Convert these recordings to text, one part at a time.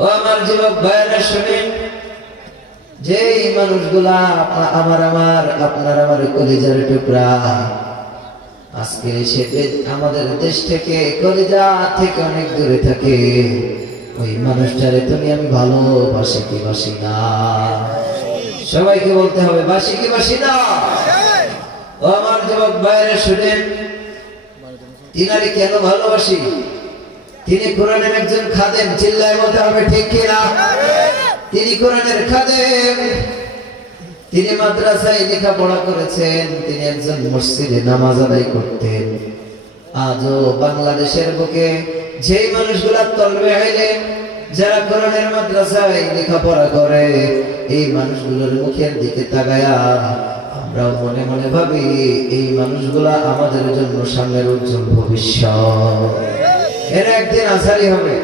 ও আমার যুবক ভাইয়েরা শুনেন যে মানুষগুলা আমার আমার, আপনার আমার কলিজার টুকরা, আজকে সে আমাদের দেশ থেকে কলিজা থেকে অনেক দূরে থাকে। ওই মানুষটারে তুমি আমি ভালোবাসি কি বাসি না? সবাইকে বলতে হবে, বাসি কি বাসি না? ও আমার যুবক ভাইয়েরা শুনেন, তিনারে কেন ভালোবাসি? তিনি কোরআনের একজন খাদেম, চিল্লায় বলতে হবে ঠিক কিনা? তিনি কোরআনের খাদেম। তিনি মাদ্রাসায় লেখাপড়া করেছেন, তিনি একজন মসজিদে নামাজ আদায় করতেন। আজও বাংলাদেশের বুকে যেই মানুষগুলা তলবে আইলে, যারা কোরআনের মাদ্রাসায় লেখাপড়া করে, এই মানুষগুলোর মুখের দিকে তাকায়া আমরা মনে মনে ভাবি, এই মানুষগুলা আমাদের জন্য সামনের উজ্জ্বল ভবিষ্যৎ। এরা একদিন আসারি হবে।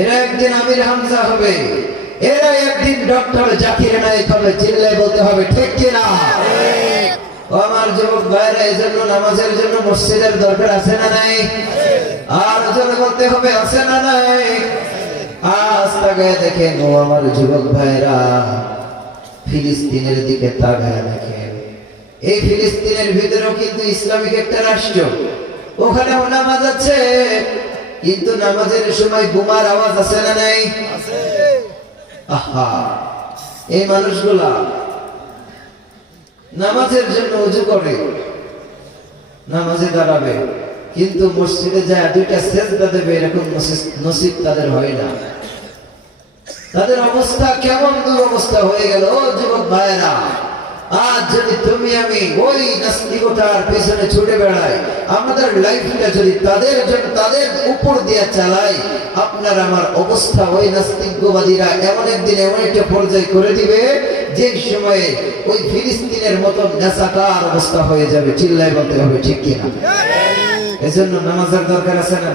এরা একদিন আমির হামজা হবে। এরা একদিন ডক্টর জাকির নায়ক হবে চিল্লাই বলতে হবে, ঠিক কিনা আমার যুবক ভাইরা এই জন্য নামাজের জন্য মসজিদের দরকার আছে না নাই? আর জন্য বলতে হবে, আছে না নাই? আজ তাকায় দেখেন ও আমার যুবক ভাইরা ফিলিস্তিনের দিকে তাকায় দেখেন। এই ফিলিস্তিনের ভিতরেও কিন্তু ইসলামিক একটা রাষ্ট্র। ওখানেও নামাজ আছে। কিন্তু নামাজের সময় বোমার আওয়াজ আছে না নাই? আহা, এই মানুষগুলা নামাজের জন্য উজু করে, নামাজে দাঁড়াবে। কিন্তু মসজিদে যায় দুইটা সেজদা দেবে, এরকম নসিব তাদের হয় না। তাদের অবস্থা কেমন দুরবস্থা হয়ে গেল, ও যুবক ভাইয়েরা। আজ যদি তুমি আমি ওই নাস্তিকতার পেছনে ছুটে বেড়াই, আমাদের লাইফটা যদি তাদের জন্য তাদের উপর দিয়ে চালাই, আপনার আমার অবস্থা ওই নাস্তিকবাদীরা এমন একদিন এমন একটা পর্যায়ে করে দিবে, যে সময়ে ওই ফিলিস্তিনের মতন নেশাকার অবস্থা হয়ে যাবে চিল্লাই বলতে হবে, ঠিক কিনা? এজন্য নামাজের দরকার আছে না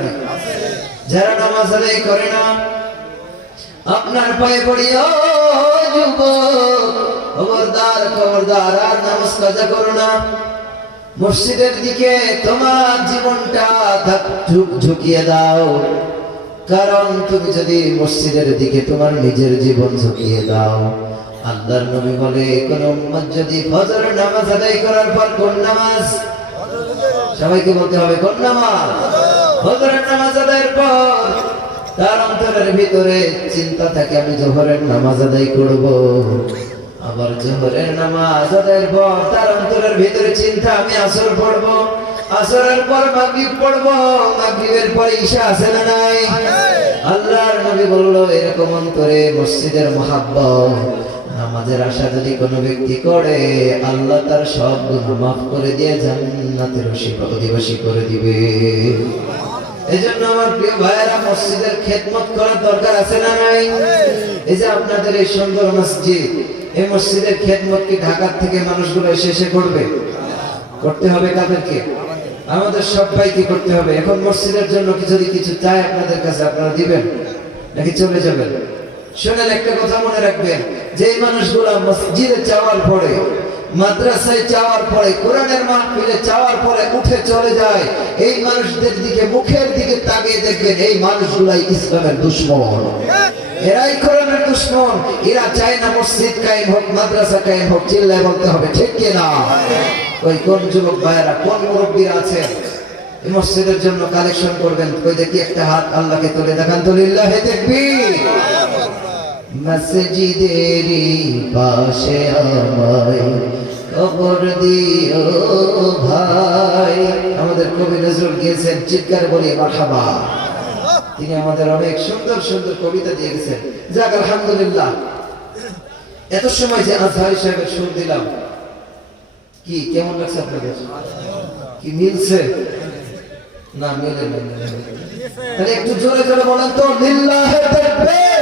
যারা নামাজ আদায় করে না, আপনার পায়ে পড়ি ও যুবক খবরদার খবরদার, আর নামাজ কাজা করো না। মসজিদের দিকে তোমার জীবনটা ঝুঁকিয়ে দাও। কারণ তুমি যদি মসজিদের দিকে তোমার নিজের জীবন ঝুঁকিয়ে দাও, আল্লাহর নবী বলে, কোন উম্মত যদি ফজর নামাজ আদায় করার পর কোন নামাজ? সবাইকে বলতে হবে, কোন নামাজ? ফজরের নামাজ আদায়ের পর তার অন্তরের ভিতরে চিন্তা থাকে, আমি জোহরের নামাজ আদায় করব। আবার জোহরের নামাজ আদায়ের পর তার অন্তরের ভিতরে চিন্তা, আমি আসর পড়ব। আসরের পর মাগরিব পড়ব। মাগরিবের পর ঈশা আছে না নাই? আল্লাহর নবী বলল, এরকম অন্তরে মসজিদের মহাব্বত। নামাজের আশা যদি কোনো ব্যক্তি করে, আল্লাহ তার সব গুণ মাফ করে দিয়ে জান্নাতের অধিবাসী করে দিবে। এই জন্য আমার প্রিয় ভাইয়েরা, মসজিদের খেদমত করার দরকার আছে না নাই? এই যে আপনাদের এই সুন্দর মসজিদ এই মসজিদের খেদমত কি ঢাকার থেকে মানুষগুলো এসে এসে করবে? করতে হবে কাদেরকে আমাদের সবাইকে করতে হবে। এখন মসজিদের জন্য যদি কিছু চাই আপনাদের কাছে আপনারা দিবেন? নাকি চলে যাবেন? শোনেন, একটা কথা মনে রাখবেন। যে মানুষগুলো মসজিদে চাওয়ার পরে, মাদ্রাসায় চাওয়ার পরে, কোরআনের মাহফিলে চাওয়ার পরে উঠে চলে যায়, এই মানুষদের দিকে, মুখের দিকে তাকিয়ে দেখবেন এই মানুষগুলাই ইসলামের দুশ্মন। এরাই কোরআনের দুশ্মন। এরা চায় না মসজিদ কায়েম হোক, মাদ্রাসা কায়েম হোক চিল্লায় বলতে হবে, ঠিক কিনা ওই কোন যুবক ভাইয়েরা, কোন মুরব্বীরা আছেন মসজিদের জন্য কালেকশন করবেন। কই, দেখি একটা হাত আল্লাহকে তুলে দেখান তো লিল্লাহে দেখবি মসজিদেরই পাশে আমায় খবর দিও ভাই। আমাদের কবি নজরুল গিয়েছেন, চিৎকার বলি, মারহাবা। তিনি আমাদের অনেক সুন্দর সুন্দর কবিতা দিয়ে গেছেন যাক, আলহামদুলিল্লাহ। এত সময় যে আজহারি সাহেবের সুর দিলাম, কি, কেমন লাগছে আপনাদের? কি মিলছে? না, মিলে তাহলে একটু জোরে জোরে বলেন তো, লিল্লাহে তাকবীর!